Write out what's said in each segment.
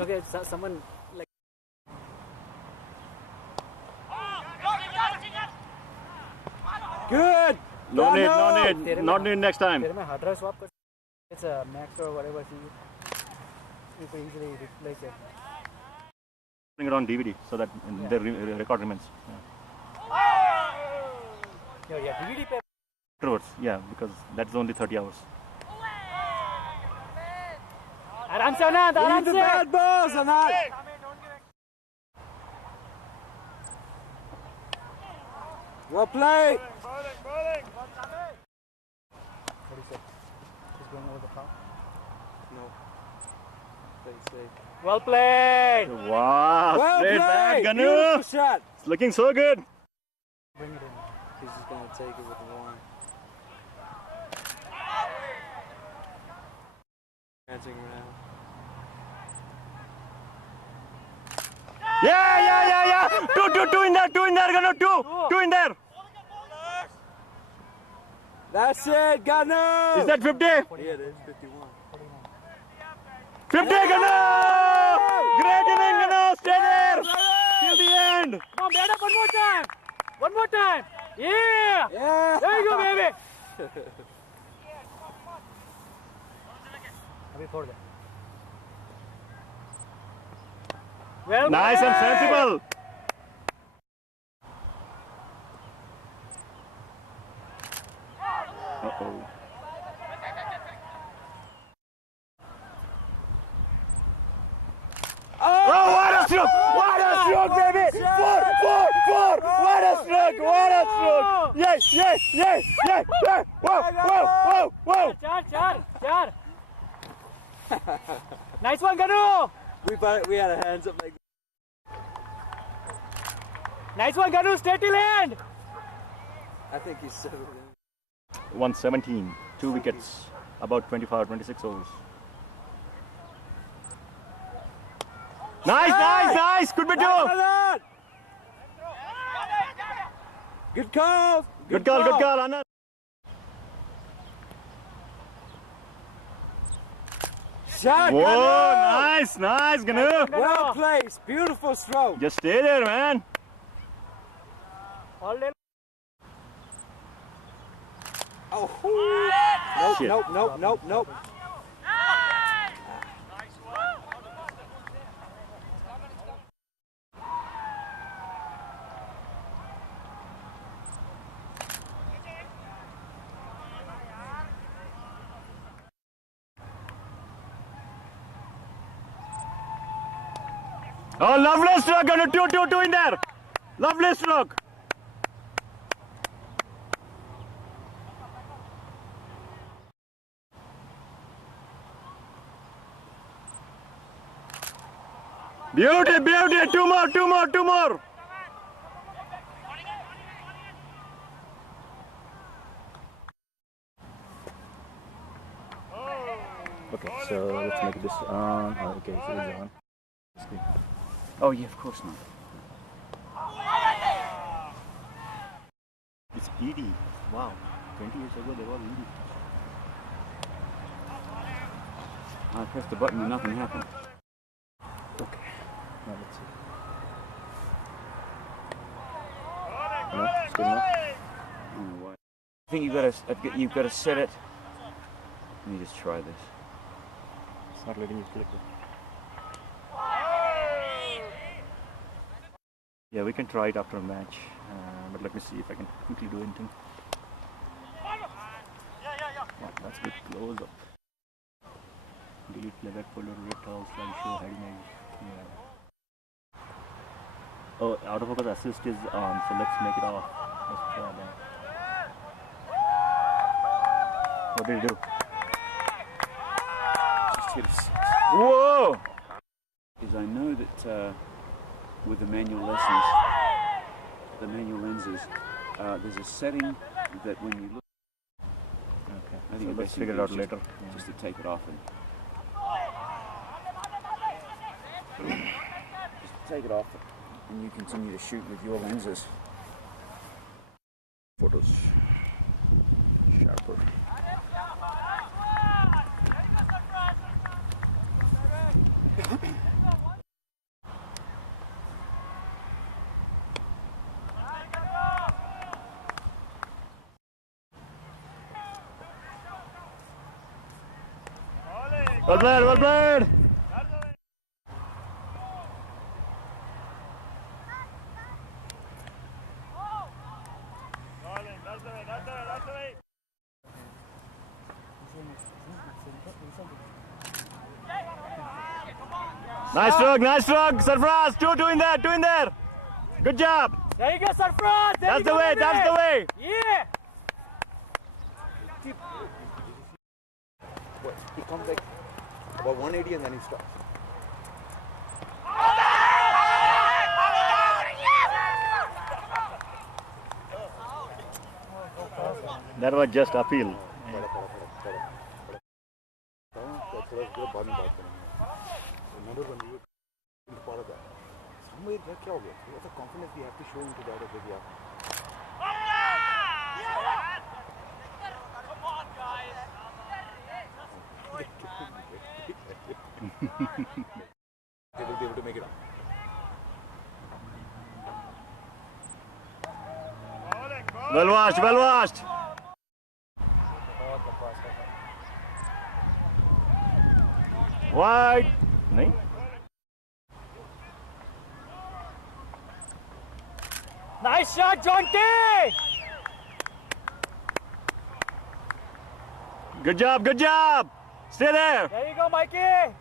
Okay, someone like. Good. No need. Not need next time. तेरे में hard drive swap कर. It's a Mac or whatever you can easily replace it. Bring it on DVD so that the record remains. Yeah, DVD पे. Afterwards, yeah, because that's only 30 hours. आराम से ना, आराम Leave the से. bad balls, Anand. Well played. What do you say? He's going over the top. No. Play safe. Well played. Wow, Well straight played. back, Beautiful Ganu. shot. It's looking so good. Bring it in. He's just gonna take it with one. Dancing around. Yeah. Two in there, Ganu. Two in there. That's it, Ganu. Is that 50? Yeah, it is 51. 50, Ganu. Great inning, Ganu. Stay there till the end. Come on, man up one more time. One more time. Yeah. Yeah. There you go, baby. अभी फोड़ दे. Well Nice and sensible. Uh-oh. Oh, what a stroke! What a stroke, baby! Four! What a stroke! Yeah! Whoa! चार. Nice one, Ganu. We had our hands up like. Nice one, Ganu. Stay till end. I think he's settled in. 117, 2 wickets, about 25, 26 overs. Nice! Could be two! Anand. Good call. Good call, Anand. Shot. Whoa, Ganu. nice, Ganu. Well placed. Beautiful stroke. Just stay there, man. All day. Oh. Shit. Nope. Oh, lovely stroke, Ganu. Two in there. Lovely stroke. Beauty. Two more. Okay, so let's make this on. Oh, okay, so it's on. Screen. Oh yeah, of course not. It's ED. Wow, 20 years ago they were ED. I pressed the button and nothing happened. Okay, now let's see. No, still not. I don't know why. I think you've got to set it. Let me just try this. It's not letting you click it. Yeah, we can try it after a match, but let me see if I can quickly do anything. Yeah, that's good. Close up. Delete playback folder, red towel, slideshow, hiding edge. Yeah. Oh, autofocus assist is on, so let's make it off. Let's try that. What did it do? Just hit us. Whoa! Is I know that with the manual lenses, there's a setting that when you look. Okay, I think so the let's best thing figure to it do out is later. just to take it off and just take it off, and you continue to shoot with your lenses. Photos sharper. Well played, well played. Nice stroke, Sarfraz. Two in there. Good job. There you go, Sarfraz. That's the way. Yeah. He comes like about 180 and then he stops. That was just appeal. Remember when we were part of that? Somewhere there, क्या हो गया? What a confidence we have to show into that of the They will be able to make it up. Well washed. Wide. नहीं? Nice shot, Jonty. Good job. Stay there. There you go, Mikey.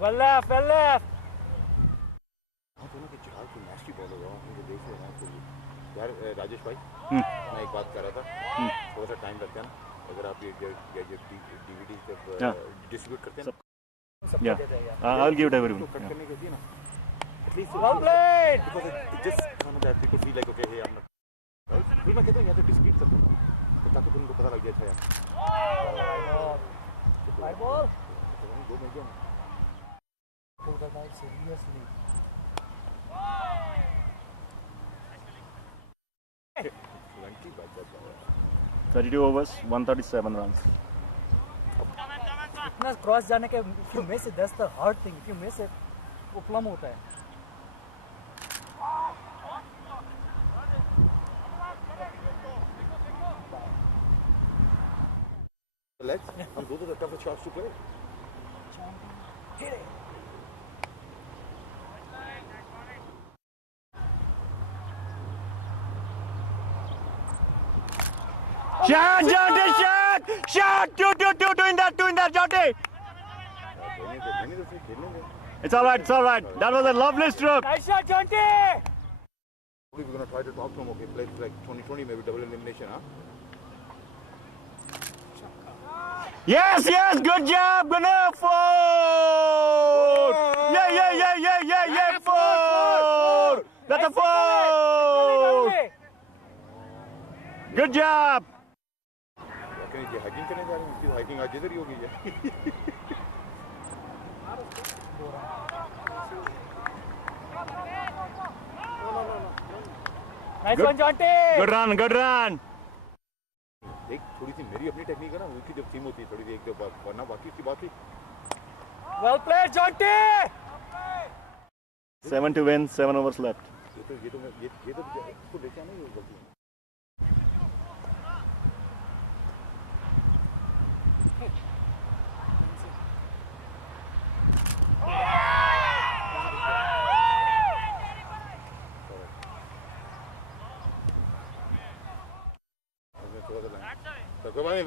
Well left. हाँ दोनों के चार की match की ball हो रहा हूँ मुझे देख रहे हैं आपको यार राजेश भाई मैं एक बात कर रहा था थोड़ा सा टाइम लगता है ना अगर आप ये डीवीडी जब डिस्ट्रीब्यूट करते हैं Yeah. I'll give it to everyone. तो कट करने के लिए ना at least Well played. because it just kind of that people feel like okay hey I'm not right फिर मैं कहता हूँ यहाँ तो डिस्प्यूट कर दो तो ताकि तुमको पता लग जाए यार Right ball. दो मिल गया Pull the knife seriously. 32 overs, 137 runs. इतना क्रॉस जाने के if you miss it, that's the hard thing. If you miss it, वो प्लम होता है. Let's and those are the toughest shots to play. Hit it. Shot, Jonty, shot! Two in that, Jonty. It's all right. That was a lovely stroke. Nice shot, Jonty. We're going to try to talk to him, okay, play like 2020, maybe double elimination, huh? Yes, good job, Gunnar. Four! Yeah, four! That's a four! Good job! Hiking करने जा रहे हैं उसकी hiking आज इधर ही होगी Nice one, Jonty. Good run. एक थोड़ी सी मेरी अपनी टेक्निक है ना उनकी जब टीम होती है थोड़ी सी एक दो बार वरना बाकी की बात ही Well played, Jonty. 7 to win, 7 overs left. ये तो इसको लेके आना ही गलती है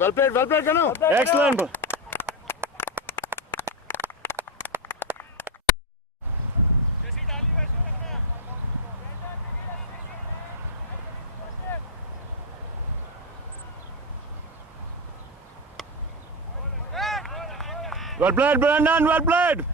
Well played, Kanu. Excellent. Well played, Brandon. Well played.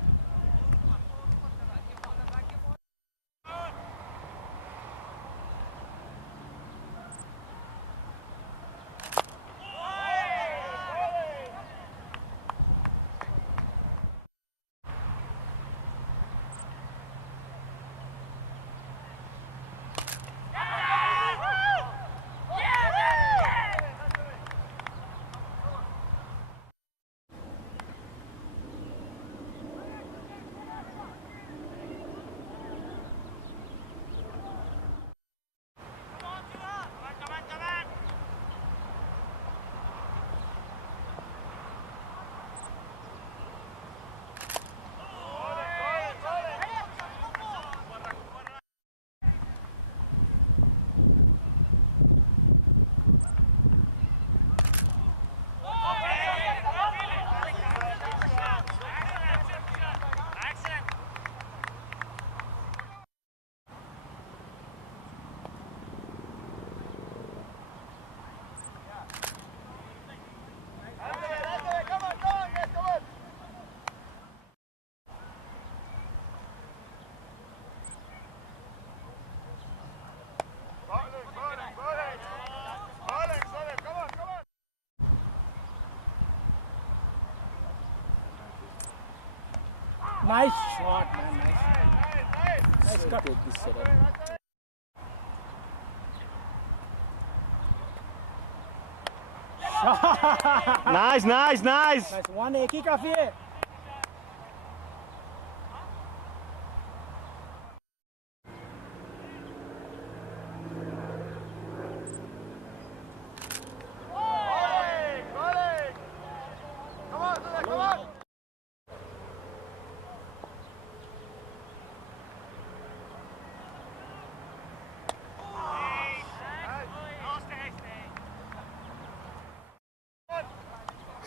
Nice shot, man. Nice cut. Take this setup. Nice, nice, nice. Nice. One एक ही काफी है.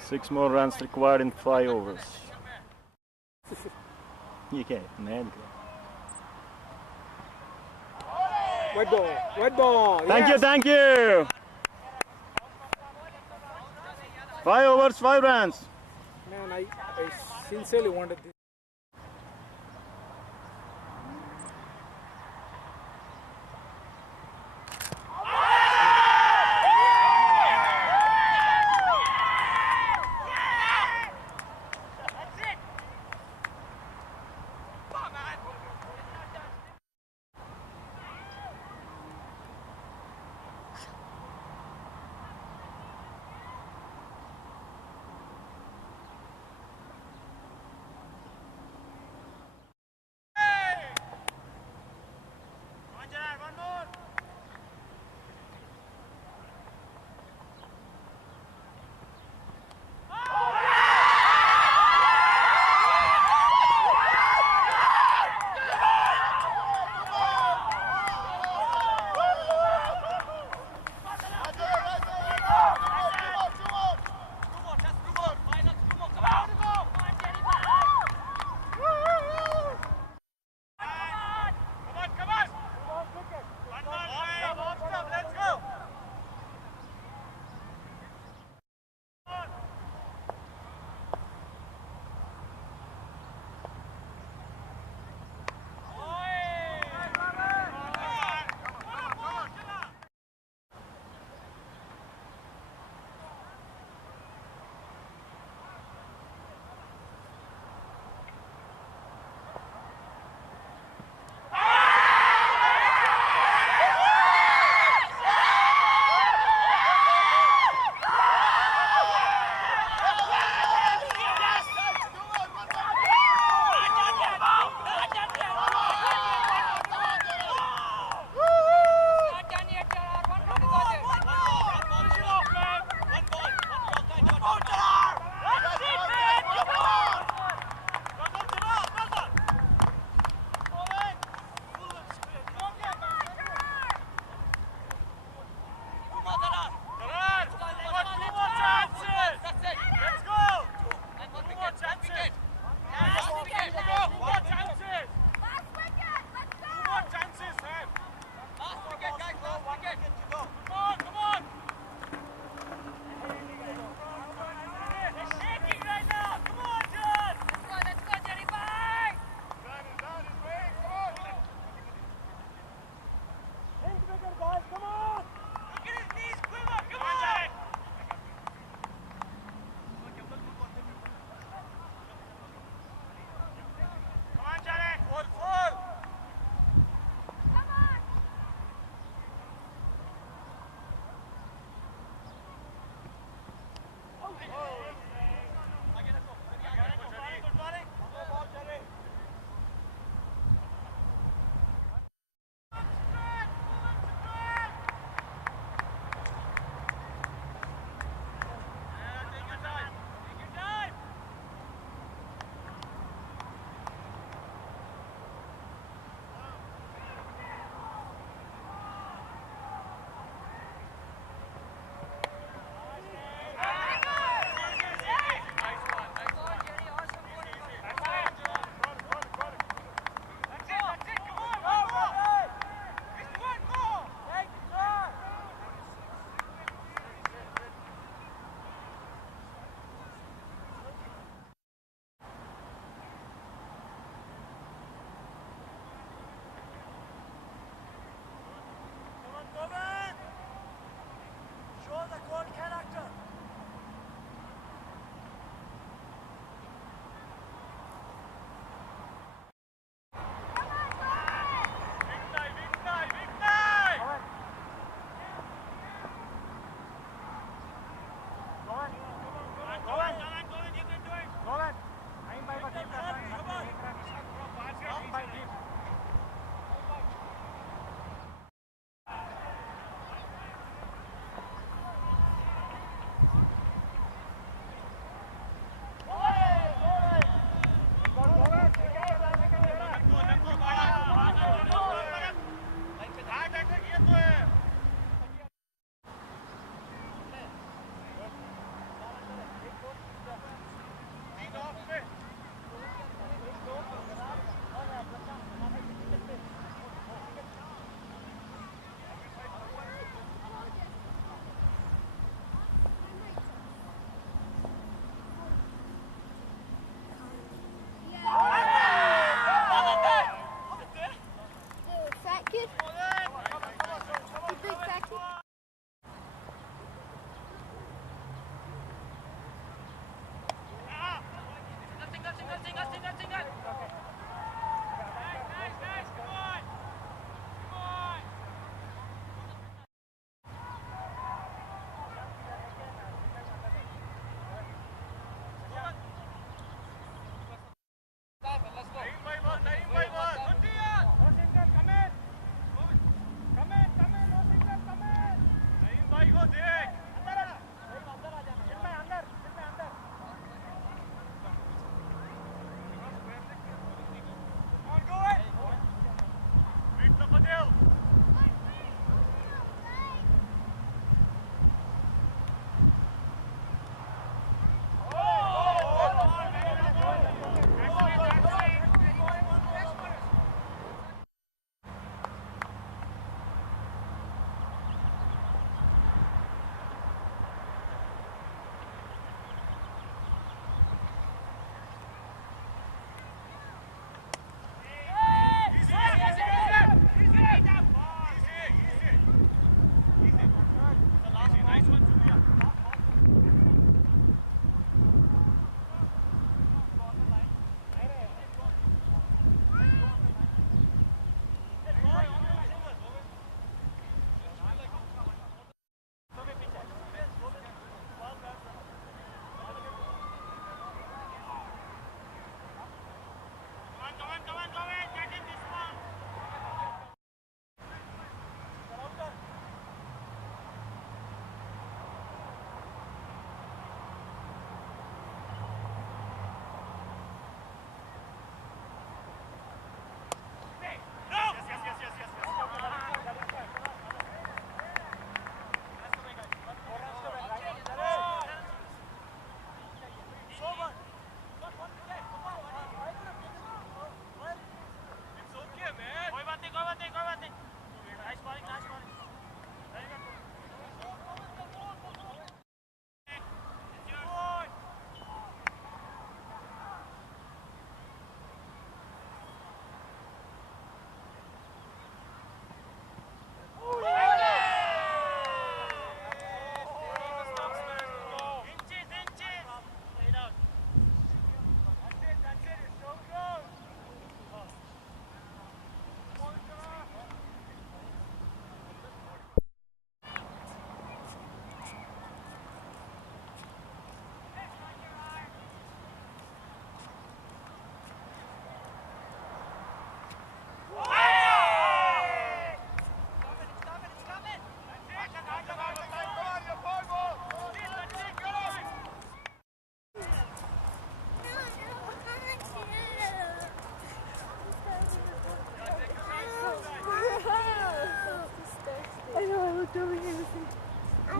Six more runs required in 5 overs. ये क्या है? नया दिख रहा है. White ball. White ball. Thank you, yes. thank you. 5 overs, 5 runs. Man, I sincerely wanted this.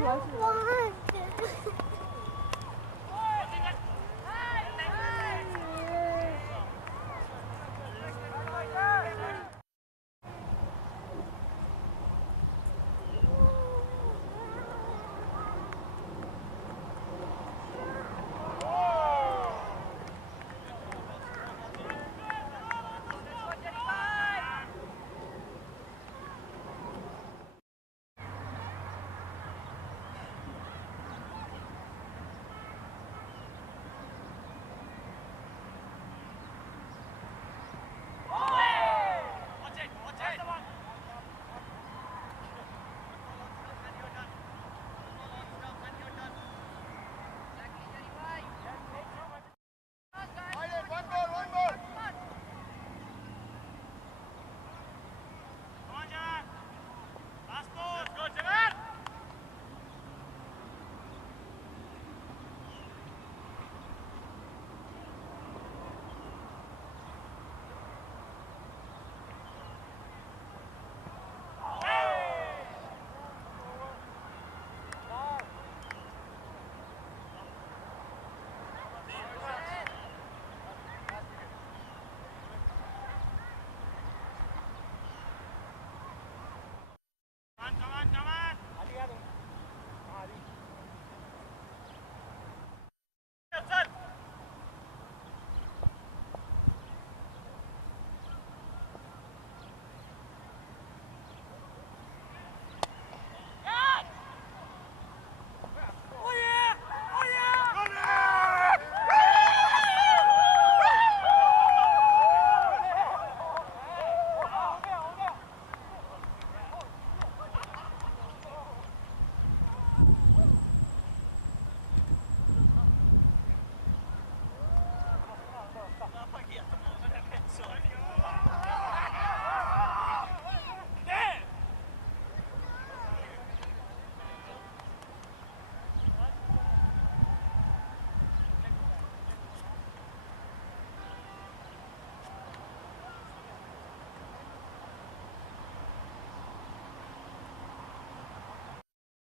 want.